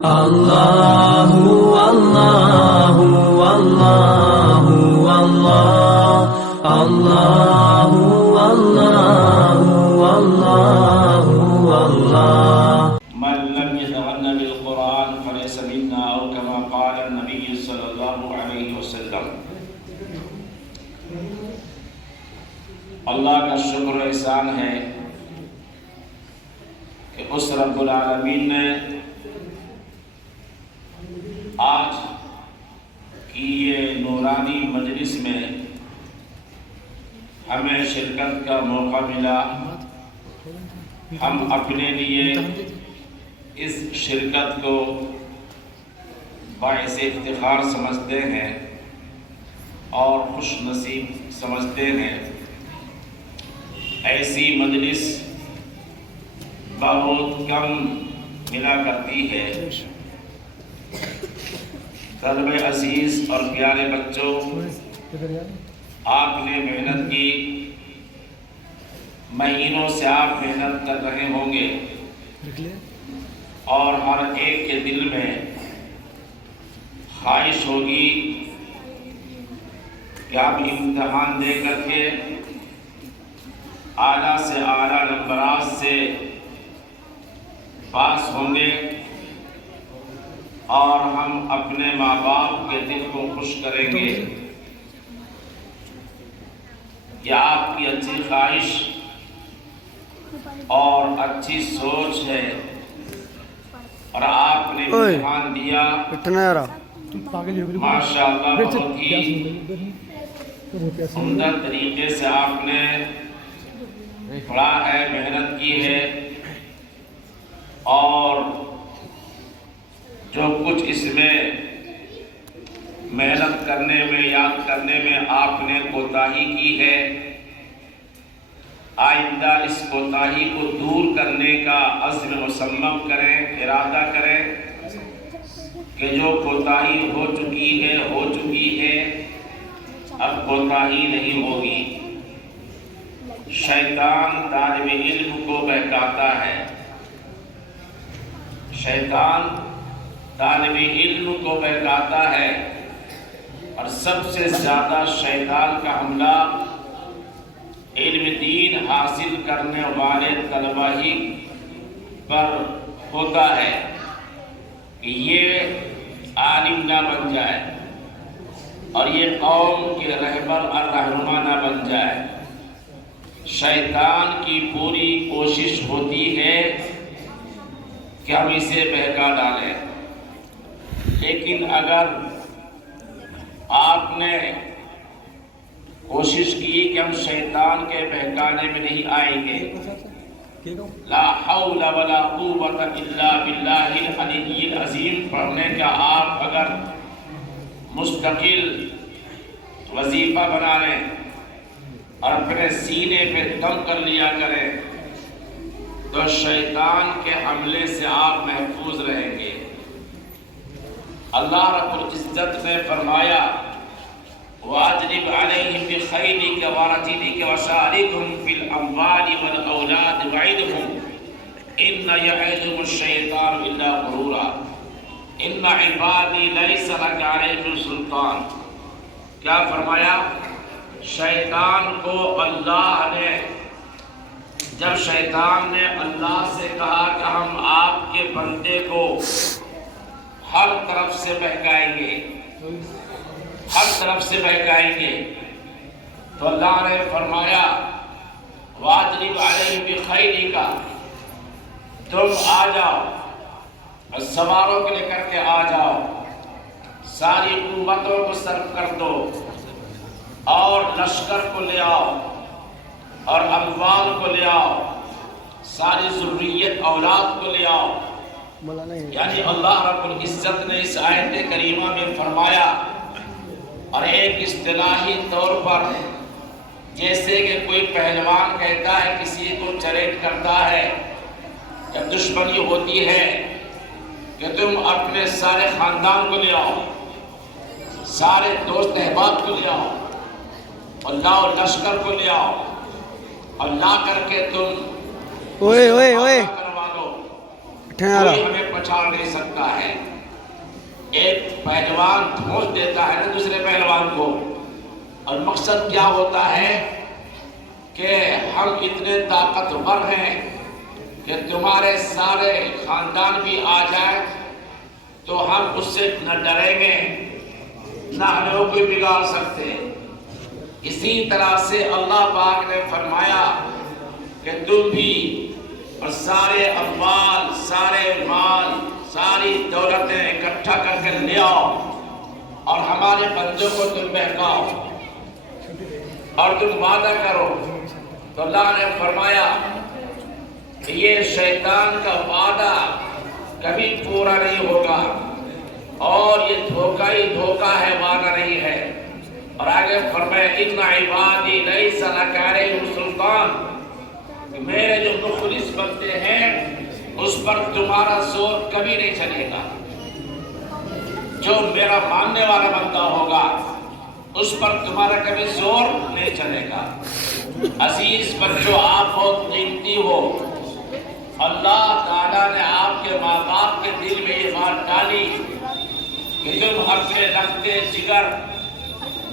اللہ اللہ اللہ اللہ اللہ اللہ اللہ من لم يتغنى بالقرآن فليس منا أو كما قال النبي صلى الله عليه وسلم۔ اللہ کا شکر و احسان ہے کہ اس رب العالمین نے آج کی یہ نورانی مجلس میں ہمیں شرکت کا موقع ملا۔ ہم اپنے لیے اس شرکت کو باعث افتخار سمجھتے ہیں اور خوش نصیب سمجھتے ہیں۔ ایسی مجلس بہت کم ملا کرتی ہے۔ طلبہ عزیز اور پیارے بچوں، آپ نے محنت کی، مہینوں سے آپ محنت کر رہے ہوں گے اور ہر ایک کے دل میں خواہش ہوگی کہ آپ امتحان دے کر کے اعلیٰ سے اعلیٰ نمبرات سے پاس ہوں گے اور ہم اپنے ماں باپ کے دل کو خوش کریں گے۔ یہ آپ کی اچھی خواہش اور اچھی سوچ ہے اور آپ نے امتحان دیا، ماشاءاللہ بہت ہی عمدہ طریقے سے آپ نے پڑھا ہے، محنت کی ہے اور جو کچھ اس میں محنت کرنے میں، یاد کرنے میں آپ نے کوتاہی کی ہے، آئندہ اس کوتاہی کو دور کرنے کا عزم مصمم کریں، ارادہ کریں کہ جو کوتاہی ہو چکی ہے، اب کوتاہی نہیں ہوگی۔ شیطان طالب علم کو بہکاتا ہے، شیطان طالب علم کو بہکاتا ہے اور سب سے زیادہ شیطان کا حملہ علم دین حاصل کرنے والے طلبہ ہی پر ہوتا ہے کہ یہ عالم نہ بن جائے اور یہ قوم کے رہبر اور رہنما نہ بن جائے۔ شیطان کی پوری کوشش ہوتی ہے کہ ہم اسے بہکا ڈالیں، لیکن اگر آپ نے کوشش کی کہ ہم شیطان کے بہکانے میں نہیں آئیں گے، لا حول ولا قوت الا باللہ العلی العظیم پڑھنے کا آپ اگر مستقل وظیفہ بنا لیں اور اپنے سینے پہ دم کر لیا کریں تو شیطان کے حملے سے آپ محفوظ رہیں گے۔ اللہ رب العزت نے فرمایا وَأَجْلِبْ عَلَيْهِمْ بِخَيْلِكَ وَرَجِلِكَ وَشَارِكْهُمْ فِي الْأَمْوَالِ وَالْأَوْلَادِ وَعِدْهُمْ إِنَّ يَعِدُهُمُ الشَّيْطَانُ إِلَّا غُرُورًا إِنَّ عِبَادِي لَيْسَ لَكَ عَلَيْهِمْ سُلْطَانٌ۔ کیا فرمایا؟ شیطان کو اللہ نے، جب شیطان نے اللہ سے کہا کہ ہم آپ کے بندے کو ہر طرف سے بہکائیں گے، ہر طرف سے بہکائیں گے، تو اللہ نے فرمایا وَأَجْلِبْ عَلَيْهِمْ بِخَيْلِكَ، تم آ جاؤ، سواروں کو لے کر کے آ جاؤ، ساری قوتوں کو صرف کر دو اور لشکر کو لے آؤ اور اموال کو لے آؤ، ساری ذریت اولاد کو لے آؤ۔ یعنی اللہ رب العزت نے اس آیت کریمہ میں فرمایا، اور ایک اصطلاحی طور پر جیسے کہ کوئی پہلوان کہتا ہے، کسی کو چیلنج کرتا ہے، جب دشمنی ہوتی ہے کہ تم اپنے سارے خاندان کو لے آؤ، سارے دوست احباب کو لے آؤ اور لاؤ، لشکر کو لے آؤ اور لا کر کے تم کروا لو، کوئی ہمیں پچھاڑ نہیں سکتا ہے۔ ایک پہلوان دھوس دیتا ہے نا دوسرے پہلوان کو، اور مقصد کیا ہوتا ہے کہ ہم اتنے طاقتور ہیں کہ تمہارے سارے خاندان بھی آ جائے تو ہم اس سے نہ ڈریں گے نہ ہمیں کوئی بگاڑ سکتے۔ اسی طرح سے اللہ پاک نے فرمایا کہ تم بھی اور سارے اموال، سارے مال، ساری دولتیں اکٹھا کر کے لے آؤ اور ہمارے بندوں کو تم بہکاؤ اور تم وعدہ کرو۔ تو اللہ نے فرمایا کہ یہ شیطان کا وعدہ کبھی پورا نہیں ہوگا اور یہ دھوکہ ہی دھوکہ ہے، وعدہ نہیں ہے۔ اور آگے فرمایا ان عبادی لیس لک علیہم سلطان، کہ میرے جو مخلص بندے ہیں اس پر تمہارا زور کبھی نہیں چلے گا۔ جو میرا ماننے والا بندہ ہوگا اس پر تمہارا کبھی زور نہیں چلے گا۔ عزیز بچوں، آپ بہت قیمتی ہو۔ اللہ تعالیٰ نے آپ کے ماں باپ کے دل میں یہ بات ڈالی کہ تم اپنے لختے جگر،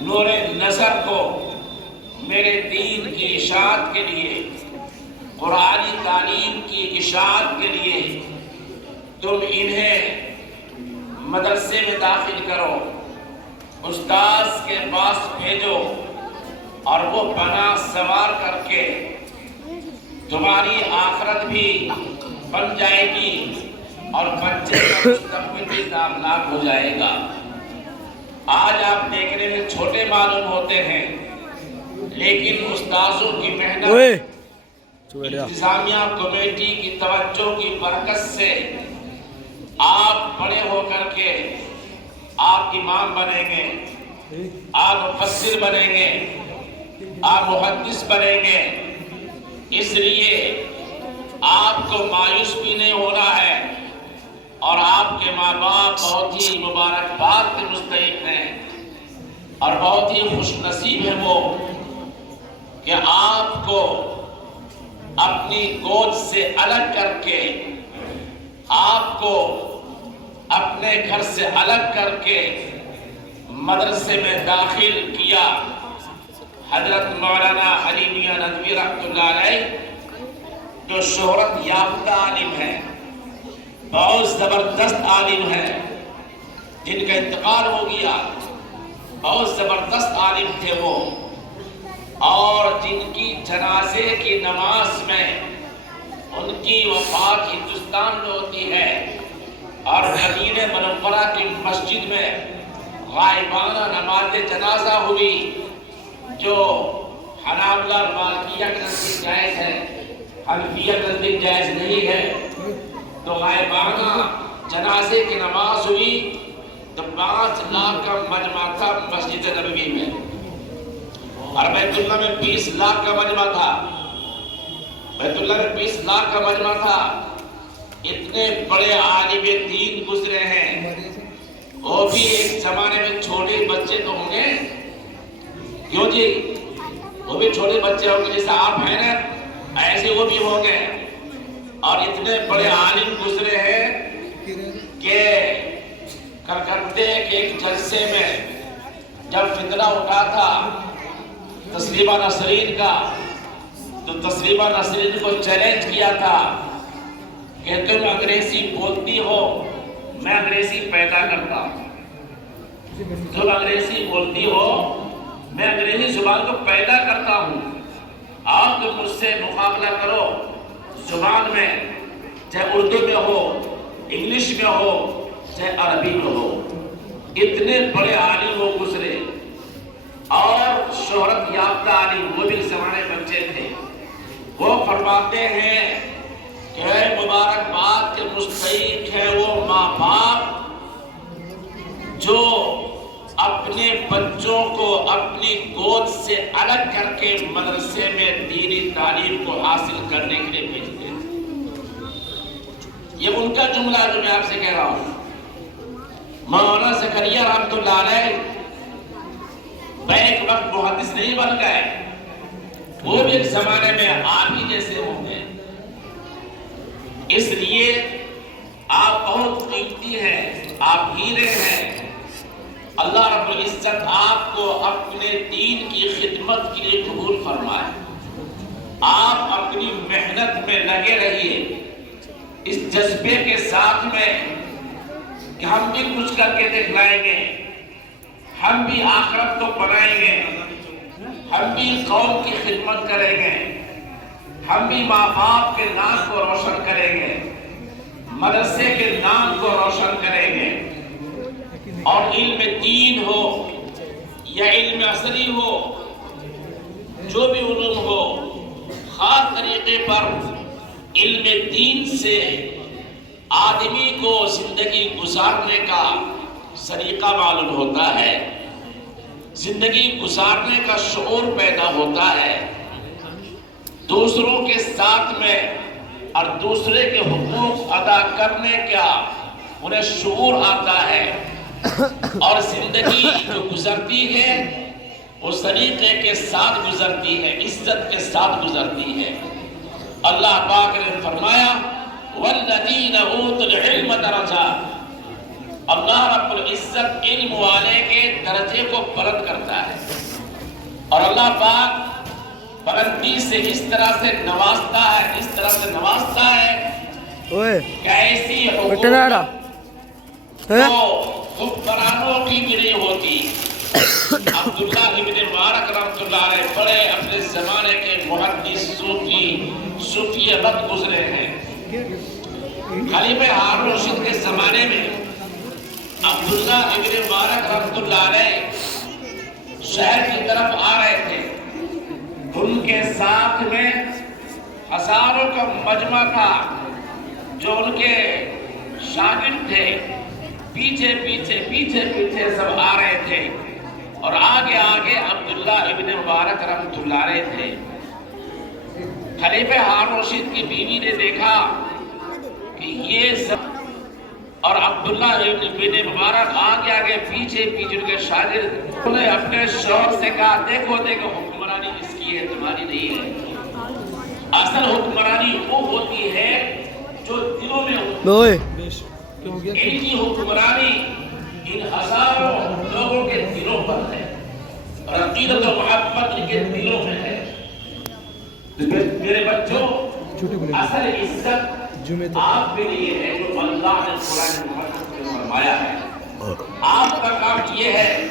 نور نظر کو میرے دین کی اشاعت کے لیے، قرآنی تعلیم کی اشاعت کے لیے تم انہیں مدرسے میں داخل کرو، استاذ کے پاس بھیجو، اور وہ بنا سوار کر کے تمہاری آخرت بھی بن جائے گی اور بچے کا مستقبل بھی کامیاب ہو جائے گا۔ آج آپ دیکھنے میں چھوٹے معلوم ہوتے ہیں، لیکن استاذوں کی محنت، انتظامیہ کمیٹی کی توجہ کی برکت سے آپ بڑے ہو کر کے آپ امام بنیں گے، آپ مفسر بنیں گے، آپ محدث بنیں گے۔ اس لیے آپ کو مایوس بھی نہیں ہونا ہے، اور آپ کے ماں باپ بہت ہی مبارکباد کے مستحق ہیں اور بہت ہی خوش نصیب ہیں وہ کہ آپ کو اپنی گود سے الگ کر کے، آپ کو اپنے گھر سے الگ کر کے مدرسے میں داخل کیا۔ حضرت مولانا علی میاں ندوی رحمۃ اللہ علیہ جو شہرت یافتہ عالم ہیں، بہت زبردست عالم ہیں، جن کا انتقال ہو گیا، بہت زبردست عالم تھے وہ، اور جن کی جنازے کی نماز میں ان کی وفات ہندوستان میں ہوتی ہے، اور مدینہ منورہ کی مسجد میں غائبانہ نماز جنازہ ہوئی، جو حنابلہ مالکیہ کے نزدیک جائز ہے، حنفیہ کے نزدیک جائز نہیں ہے۔ تو غائبانہ جنازے کی نماز ہوئی تو 5 لاکھ کا مجمع تھا مسجد نبوی میں، اور بیت اللہ میں 20 لاکھ کا مجمع تھا، بیت اللہ میں 20 لاکھ کا مجمع تھا۔ اتنے بڑے عالم دین گزرے ہیں، وہ بھی ایک زمانے میں چھوٹے بچے تو ہوں گے، کیوں جی؟ وہ بھی چھوٹے بچے ہوں گے، جیسے آپ ہیں نا ایسے وہ بھی ہوں گے، اور اتنے بڑے عالم گزرے ہیں کہ کلکتے کے ایک جلسے میں جب فتنہ اٹھا تھا تسلیمہ نسرین کا، تو تسلیمہ نسرین کو چیلنج کیا تھا کہ تم انگریزی بولتی ہو، میں انگریزی پیدا کرتا ہوں، تم انگریزی بولتی ہو، میں انگریزی زبان کو پیدا کرتا ہوں، آپ تم مجھ سے مقابلہ کرو زبان میں، چاہے اردو میں ہو، انگلش میں ہو، چاہے عربی میں ہو۔ اتنے بڑے عالم وہ گزرے اور شہرت یافتہ عالم، وہ بھی زمانے بچے تھے۔ وہ فرماتے ہیں کہ مبارکباد کے مستحق ہے وہ ماں باپ جو اپنے بچوں کو اپنی گود سے الگ کر کے مدرسے میں دینی تعلیم کو حاصل کرنے کے لیے بھیجتے ہیں۔ یہ ان کا جملہ جو میں آپ سے کہہ رہا ہوں۔ مولانا زکریا رحمۃ اللہ علیہ بیک وقت محدث نہیں بن گئے، وہ بھی ایک زمانے میں آپ ہی جیسے ہوں گے۔ اس لیے قیمتی ہیں، آپ ہیرے ہیں۔ اللہ رب العزت آپ کو اپنے دین کی خدمت کے لیے قبول فرمائے۔ آپ اپنی محنت میں لگے رہیے اس جذبے کے ساتھ میں کہ ہم بھی کچھ کر کے دکھلائیں گے، ہم بھی آخرت کو بنائیں گے، ہم بھی قوم کی خدمت کریں گے، ہم بھی ماں باپ کے نام کو روشن کریں گے، مدرسے کے نام کو روشن کریں گے، اور علم دین ہو یا علم عصری ہو، جو بھی علوم ہو، خاص طریقے پر علم دین سے آدمی کو زندگی گزارنے کا سلیقہ معلوم ہوتا ہے، زندگی گزارنے کا شعور پیدا ہوتا ہے، دوسروں کے ساتھ میں اور دوسرے کے حقوق ادا کرنے کا انہیں شعور آتا ہے، اور زندگی جو گزرتی ہے وہ سلیقے کے ساتھ گزرتی ہے، عزت کے ساتھ گزرتی ہے۔ اللہ پاک نے فرمایا وَالَّذِينَ أُوتُوا الْعِلْمَ دَرَجَاتٍ، اللہ رب العزت علم والے کے درجے کو بلند کرتا ہے، اور اللہ پاک بلندی سے اس طرح سے نوازتا ہے، اس طرح سے نوازتا ہے کہ ایسی حکومت جو حکمرانوں کی بھی نہیں ہوتی۔ عبداللہ ابن مبارک رحمۃ اللہ علیہ بڑے اپنے زمانے کے محدث صوفی وقت گزرے ہیں۔ خلیفہ ہارون رشید کے زمانے میں عبداللہ ابن مبارک رحمۃ اللہ علیہ شہر کی طرف آ رہے تھے، ان کے ساتھ میں ہزاروں کا مجمع تھا جو ان کے شاگرد تھے، پیچھے پیچھے پیچھے پیچھے سب آ رہے تھے، اور آگے آگے عبداللہ ابن مبارک رحمۃ اللہ علیہ تھے۔ خلیفہ ہارون رشید کی بیوی نے دیکھا کہ یہ سب اور عبداللہ ابن مبارک آگے آگے پیچھے پیچھے ان کے شاگرد، انہوں نے اپنے شوہر سے کہا دیکھو دیکھو حکمرانی اس کی ہے، تمہاری نہیں ہے۔ اصل حکمرانی وہ ہوتی ہے جو دلوں میں ہوتی ہے، ان کی حکمرانی ان ہزاروں لوگوں کے دلوں پر ہے، اور عقیدت و محبت ان کے دلوں میں ہے۔ میرے بچوں، اصل عزت آپ کے لیے ہے جو اللہ نے قرآن مجید میں فرمایا ہے۔ آپ کا کام یہ ہے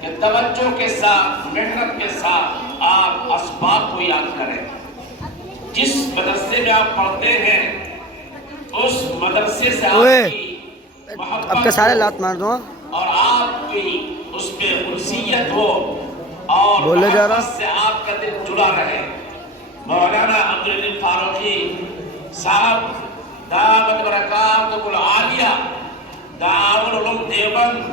کہ توجہ کے ساتھ، محنت کے ساتھ آپ اسباب کو یاد کریں۔ جس مدرسے میں آپ پڑھتے ہیں اس مدرسے سے آپ کی اب کا سارے لات مار دو اور آپ کی اس میں انسیت ہو، اور بولے جا رہا محبت سے آپ کا دل جڑا رہے۔ مولانا عبدالعلیم فاروقی صاحب دامت برکاتہ العالیہ دارالعلوم دیوبند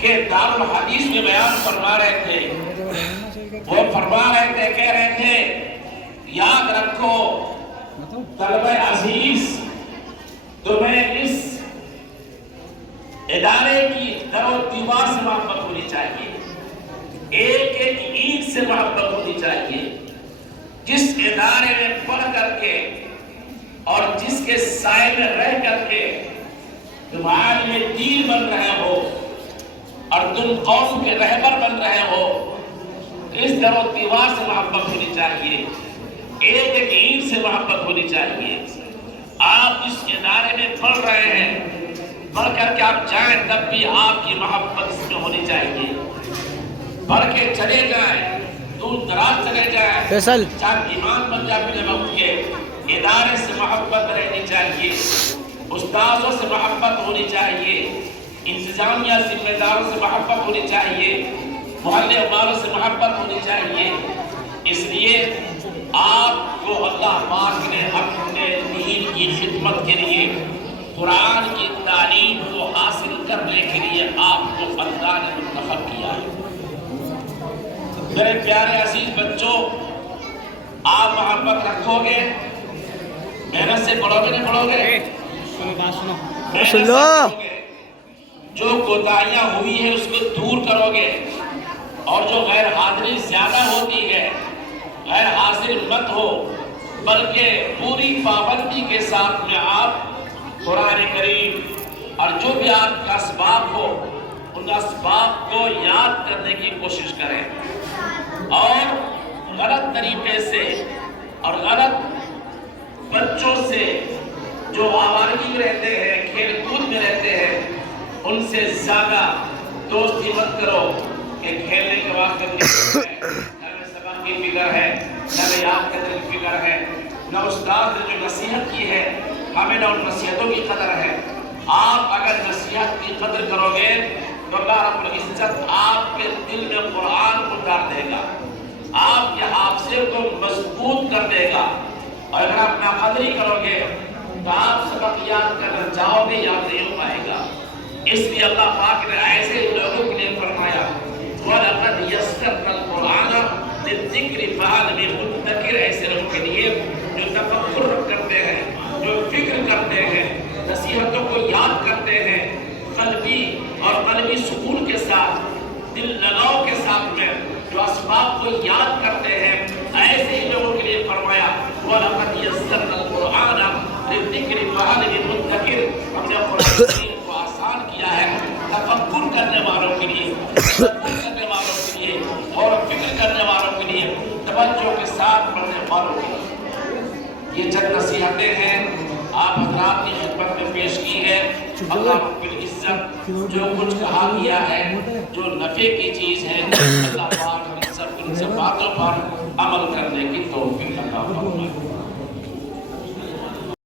کے دارالحدیث میں بیان فرما رہے تھے، وہ فرما رہے تھے، کہہ رہے تھے یاد رکھو طلبہ عزیز، تمہیں اس ادارے کی در و دیوار سے محبت ہونی چاہیے، ایک ایک اینٹ سے محبت ہونی چاہیے۔ جس ادارے میں پڑھ کر کے اور جس کے سائے میں رہ کر کے تم عالم دین بن رہے ہو اور تم قوم کے رہبر بن رہے ہو، اس در و دیوار سے محبت ہونی چاہیے، ایک ایک اینٹ سے محبت ہونی چاہیے۔ آپ اس ادارے میں پڑھ رہے ہیں، پڑھ کر کے آپ جائیں تب بھی آپ کی محبت اس میں ہونی چاہیے۔ پڑھ کے چلے جائیں، دور دراز چلے جائیں، چاہے ایمان بن جائے اپنے وقت کے، ادارے سے محبت رہنی چاہیے، استاذوں سے محبت ہونی چاہیے، انتظامیہ ذمہ داروں سے محبت ہونی چاہیے، محلے والوں سے محبت ہونی چاہیے۔ اس لیے آپ کو اللہ پاک نے اپنے دین کی خدمت کے لیے، قرآن کی تعلیم کو حاصل کرنے کے لیے آپ کو اللہ نے منتخب کیا ہے۔ میرے پیارے عزیز بچوں، آپ محبت رکھو گے، محنت سے پڑھو گے نہیں پڑھو گے؟ محنت سے پڑھو گے، جو کوتاہیاں ہوئی ہیں اس کو دور کرو گے، اور جو غیر حاضری زیادہ ہوتی ہے غیر حاضر مت ہو، بلکہ پوری پابندی کے ساتھ میں آپ قرآن کریم اور جو بھی آپ کا اسباب ہو ان اسباب کو یاد کرنے کی کوشش کریں اور غلط طریقے سے اور غلط بچوں سے جو آوارگی میں رہتے ہیں کھیل کود میں رہتے ہیں ان سے زیادہ دوستی مت کرو کہ کھیلنے کے واسطے نہ سبق کی فکر ہے نہ یاد کرنے کی فکر ہے نہ استاد نے جو نصیحت کی ہے ہمیں نہ ان نصیحتوں کی قدر ہے. آپ اگر نصیحت کی قدر کرو گے تو اللہ رب العزت آپ کے دل میں قرآن کو اتار دے گا, آپ کے حافظے کو مضبوط کر دے گا. اور اگر آپ ناقدری کرو گے تو آپ سبق یاد کرنا چاہو گے یاد نہیں ہو پائے گا. اس لیے اللہ پاک نے ایسے لوگوں کے لیے فرمایا وَلَقَدْ يَسَّرْنَا الْقُرْآنَ لِلذِّكْرِ فَهَلْ مِن مُدَّكِرٍ. ایسے لوگوں کے لیے جو تفکر کرتے ہیں, جو فکر کرتے ہیں, نصیحتوں کو یاد کرتے ہیں, قلبی اور قلبی سکون کے ساتھ, دل لگاؤ کے ساتھ میں جو اسباب کو یاد کرتے ہیں, ایسے ہی لوگوں کے لیے فرمایا وَلَقَدْ يَسَّرْنَا الْقُرْآنَ لِلذِّكْرِ فَهَلْ مِن مُدَّكِرٍ. ہم نے قرآن کو آسان کیا ہے تفکر کرنے والوں کے لیے, تفکر کرنے والوں کے لیے اور فکر کرنے والوں کے لیے, توجہ کے ساتھ پڑھنے والوں کے لیے. یہ چند نصیحتیں ہیں آپ حضرات کی خدمت میں پیش کی ہے. اللہ رب العزت جو کچھ کہا گیا ہے جو نفع کی چیز ہے اللہ پاک ہم سب ان سے باتوں پر عمل کرنے کی توفیق عطا فرمائے.